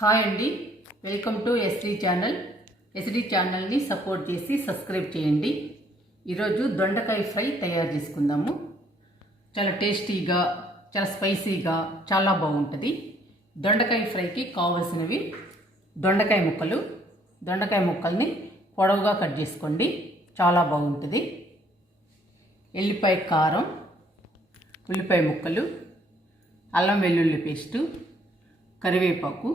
Hi అండి, welcome to SD channel. SD ఛానల్ని support చేసి సబ్స్క్రైబ్ చేయండి. ఈరోజు దొండకాయ ఫ్రై తయారు చేసుకుందాము. చాలా టేస్టీగా, చాలా స్పైసీగా, చాలా బాగుంటుంది. దొండకాయ ఫ్రైకి కావాల్సినవి దొండకాయ ముక్కలు. దొండకాయ ముక్కల్ని పొడవుగా కట్ చేసుకోండి, చాలా బాగుంటుంది. ఎల్లిపాయ కారం, ఉల్లిపాయ ముక్కలు, అల్లం వెల్లుల్లి పేస్టు, కరివేపాకు,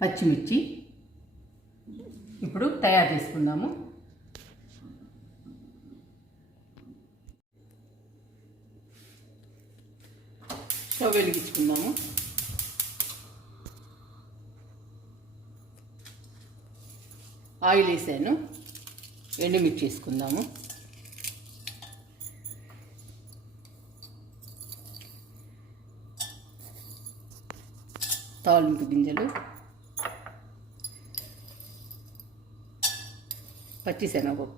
పచ్చిమిర్చి. ఇప్పుడు తయారు చేసుకుందాము. స్టవ్ వెలిగించుకుందాము. ఆయిల్ వేసాను, ఎండుమిర్చి వేసుకుందాము. తాలింపు గింజలు, పచ్చిశనగపప్పు,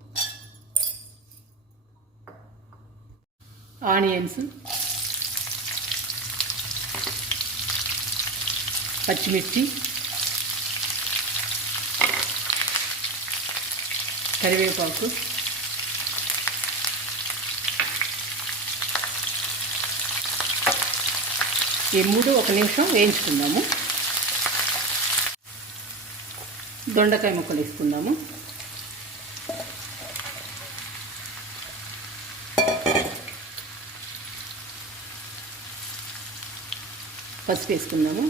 ఆనియన్స్, పచ్చిమిర్చి, కరివేపాకు, ఈ మూడు ఒక నిమిషం వేయించుకుందాము. దొండకాయ ముక్కలు వేసుకుందాము. పసుపు వేసుకుందాము.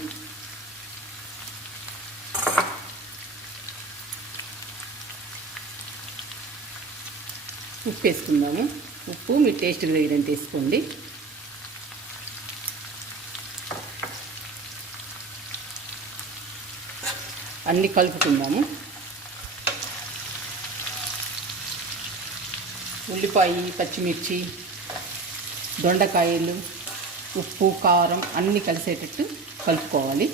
ఉప్పు వేసుకుందాము. ఉప్పు మీ టేస్ట్కి తగినంత వేసుకోండి. అన్నీ కలుపుకుందాము. ఉల్లిపాయ, పచ్చిమిర్చి, దొండకాయలు, ఉప్పు, కారం అన్నీ కలిసేటట్టు కలుపుకోవాలి.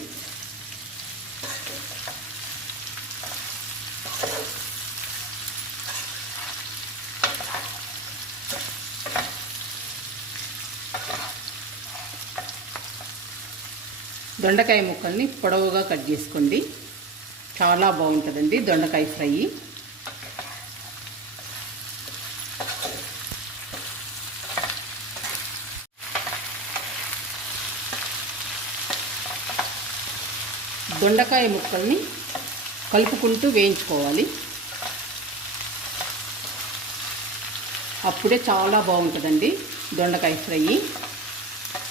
దొండకాయ ముక్కల్ని పొడవుగా కట్ చేసుకోండి, చాలా బాగుంటుందండి దొండకాయ ఫ్రై. దొండకాయ ముక్కల్ని కలుపుకుంటూ వేయించుకోవాలి, అప్పుడే చాలా బాగుంటుందండి దొండకాయ ఫ్రై.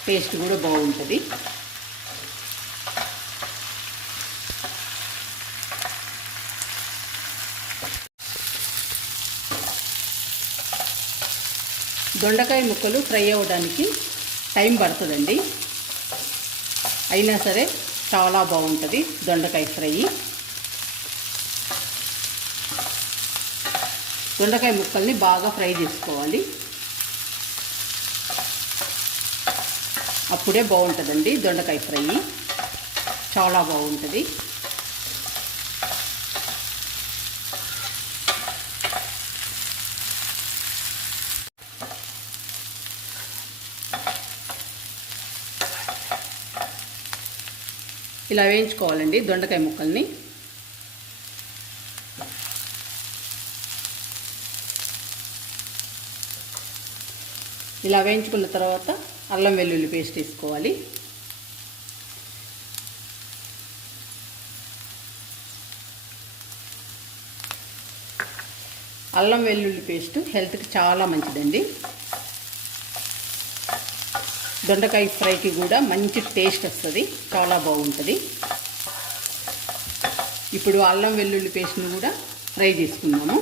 టేస్ట్ కూడా బాగుంటుంది. దొండకాయ ముక్కలు ఫ్రై అవ్వడానికి టైం పడుతుందండి, అయినా సరే చాలా బాగుంటుంది దొండకాయ ఫ్రై. దొండకాయ ముక్కల్ని బాగా ఫ్రై చేసుకోవాలి, అప్పుడే బాగుంటుందండి దొండకాయ ఫ్రై, చాలా బాగుంటుంది. ఇలా వేయించుకోవాలండి దొండకాయ ముక్కల్ని. ఇలా వేయించుకున్న తర్వాత అల్లం వెల్లుల్లి పేస్ట్ వేసుకోవాలి. అల్లం వెల్లుల్లి పేస్ట్ హెల్త్కి చాలా మంచిదండి. దొండకాయ ఫ్రైకి కూడా మంచి టేస్ట్ వస్తుంది, చాలా బాగుంటుంది. ఇప్పుడు అల్లం వెల్లుల్లి పేస్ట్ని కూడా ఫ్రై చేసుకుందాము.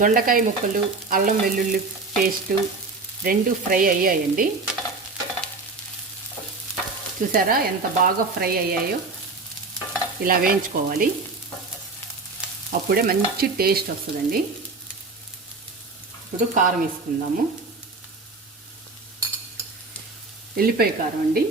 దొండకాయ ముక్కలు, అల్లం వెల్లుల్లి పేస్టు రెండు ఫ్రై అయ్యాయండి. చూసారా ఎంత బాగా ఫ్రై అయ్యాయో. ఇలా వేయించుకోవాలి, అప్పుడే మంచి టేస్ట్ వస్తుందండి. ఇప్పుడు కారం వేసుకుందాము. ఎల్లిపాయ కారం అండి.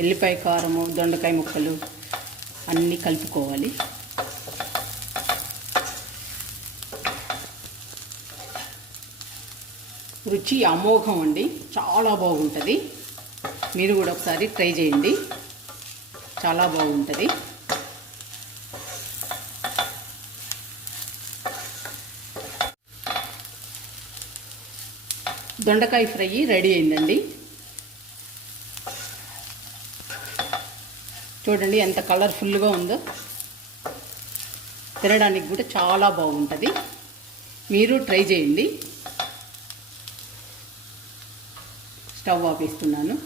ఎల్లిపాయ కారము, దొండకాయ ముక్కలు అన్నీ కలుపుకోవాలి. రుచి అమోఘం అండి, చాలా బాగుంటుంది. మీరు కూడా ఒకసారి ట్రై చేయండి, చాలా బాగుంటుంది. దొండకాయ ఫ్రై రెడీ అయిందండి. చూడండి ఎంత కలర్ఫుల్గా ఉందో. తినడానికి కూడా చాలా బాగుంటుంది. మీరు ట్రై చేయండి. స్టవ్ ఆపేస్తున్నాను.